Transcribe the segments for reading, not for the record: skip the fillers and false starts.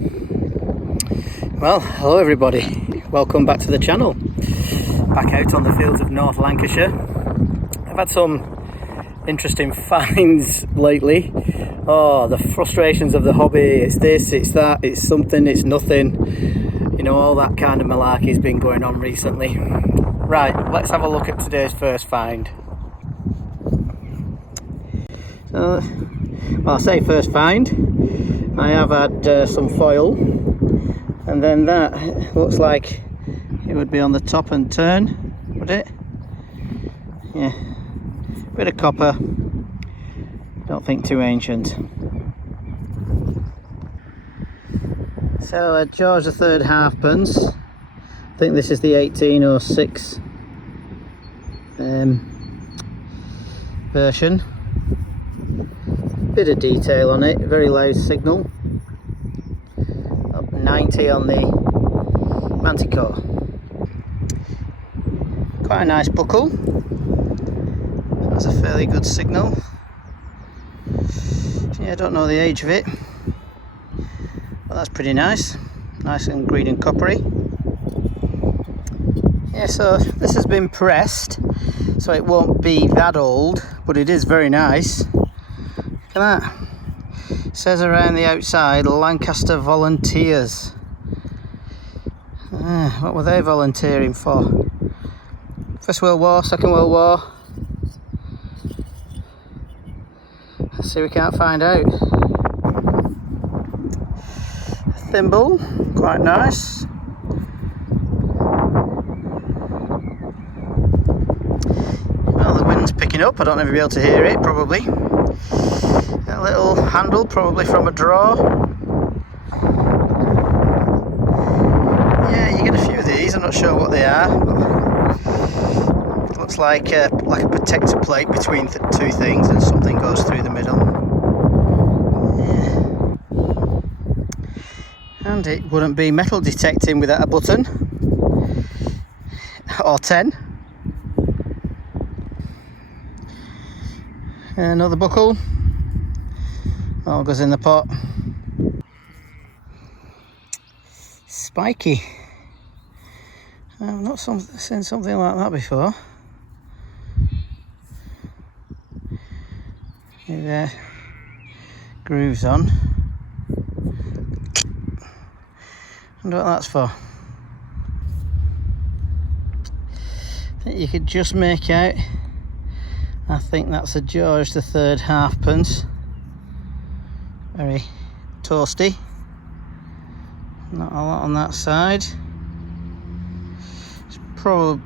Well, hello everybody, welcome back to the channel. Back out on the fields of North Lancashire. I've had some interesting finds lately. Oh, the frustrations of the hobby. It's this, it's that, it's something, it's nothing. You know, all that kind of malarkey's been going on recently. Right, let's have a look at today's first find. So, well, I say first find. I have had some foil, and then that looks like it would be on the top and turn, would it? Yeah, bit of copper, don't think too ancient. So a George III halfpence, I think this is the 1806 version. Bit of detail on it, very loud signal. Up 90 on the manticore. Quite a nice buckle. That's a fairly good signal. Yeah, I don't know the age of it, but that's pretty nice. Nice and green and coppery. Yeah, so this has been pressed, so it won't be that old, but it is very nice. Look at that. It says around the outside, Lancaster Volunteers. What were they volunteering for? First World War, Second World War? Let's see, we can't find out. A thimble, quite nice. Well, the wind's picking up, I don't know if you'll be able to hear it, probably. A little handle, probably from a drawer. Yeah, you get a few of these, I'm not sure what they are, but it looks like a protector plate between two things, and something goes through the middle. Yeah. And it wouldn't be metal detecting without a button. Or 10. Another buckle. All goes in the pot. Spiky. I've not seen something like that before. With grooves on. I wonder what that's for. I think you could just make out. I think that's a George III halfpence. Very toasty. Not a lot on that side. It's probably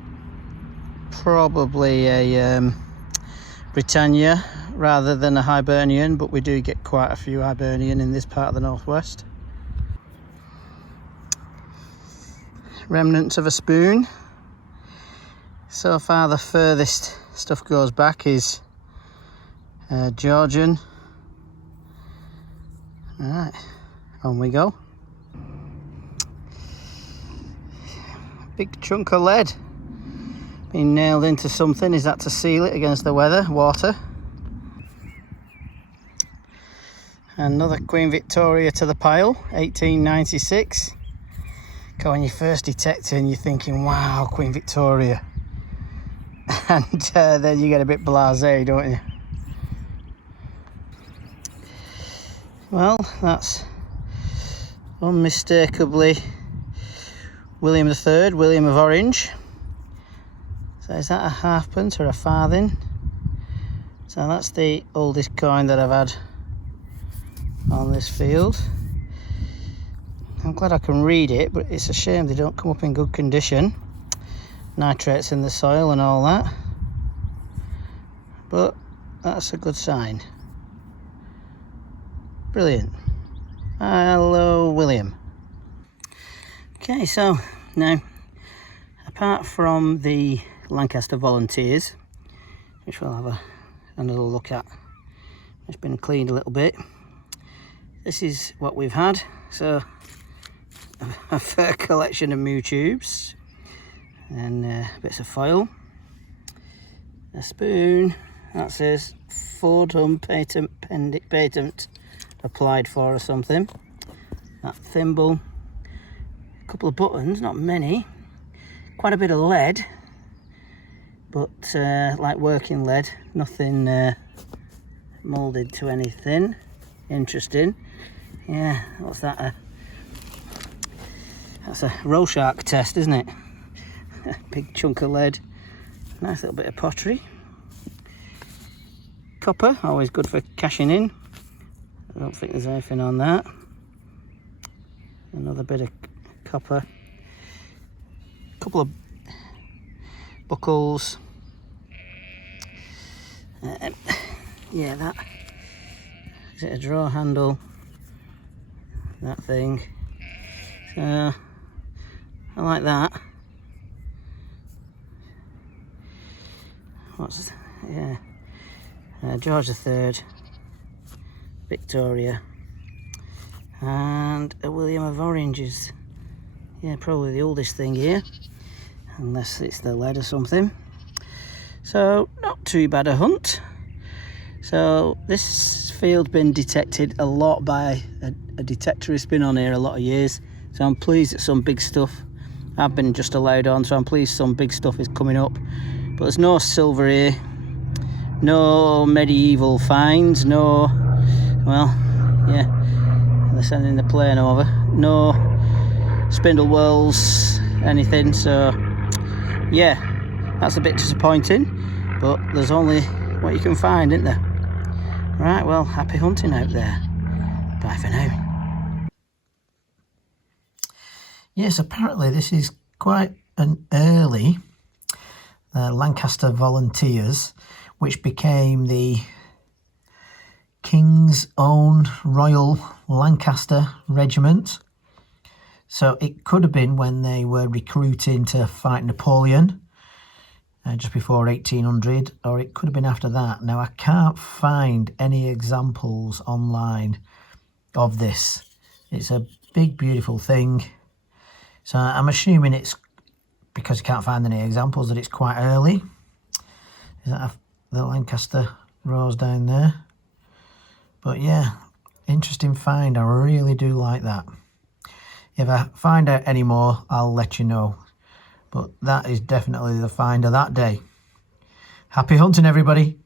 a Britannia rather than a Hibernian, but we do get quite a few Hibernian in this part of the northwest. Remnants of a spoon. So far the furthest stuff goes back is Georgian. Right, on we go. Big chunk of lead being nailed into something. Is that to seal it against the weather, water? Another Queen Victoria to the pile, 1896. When you're first detecting, you're thinking, wow, Queen Victoria. And then you get a bit blasé, don't you? Well, that's unmistakably William III, William of Orange. So is that a halfpence or a farthing? So that's the oldest coin that I've had on this field. I'm glad I can read it, but it's a shame they don't come up in good condition. Nitrates in the soil and all that. But that's a good sign. Brilliant. Hello, William. Okay, so now, apart from the Lancaster Volunteers, which we'll have another look at, it's been cleaned a little bit. This is what we've had. So, a fair collection of Mew tubes, and bits of foil, a spoon that says Fordham patent applied for or something. that thimble, a couple of buttons, not many, quite a bit of lead, but like working lead, nothing moulded to anything interesting. Yeah, what's that? That's a Rorschach test, isn't it? A big chunk of lead. Nice little bit of pottery. Copper, always good for cashing in. I don't think there's anything on that. Another bit of copper. Couple of buckles. Yeah, that. Is it a drawer handle? That thing. So, I like that. What's, yeah. George III, Victoria, and a William of Orange's. Yeah, probably the oldest thing here, unless it's the lead or something. So, not too bad a hunt. So, this field's been detected a lot by a detector who's been on here a lot of years. So, I'm pleased that some big stuff, I've been just allowed on, so I'm pleased some big stuff is coming up. But there's no silver here. No medieval finds, no, well, yeah, they're sending the plane over. No spindle whorls, anything, so, yeah, that's a bit disappointing, but there's only what you can find, isn't there? Right, well, happy hunting out there. Bye for now. Yes, apparently this is quite an early Lancaster Volunteers, which became the King's Own Royal Lancaster Regiment. So it could have been when they were recruiting to fight Napoleon, just before 1800, or it could have been after that. Now, I can't find any examples online of this. It's a big, beautiful thing. So I'm assuming it's, because you can't find any examples, that it's quite early. Is that the Lancaster rose down there? But yeah, interesting find. I really do like that. If I find out any more, I'll let you know. But that is definitely the find of that day. Happy hunting, everybody.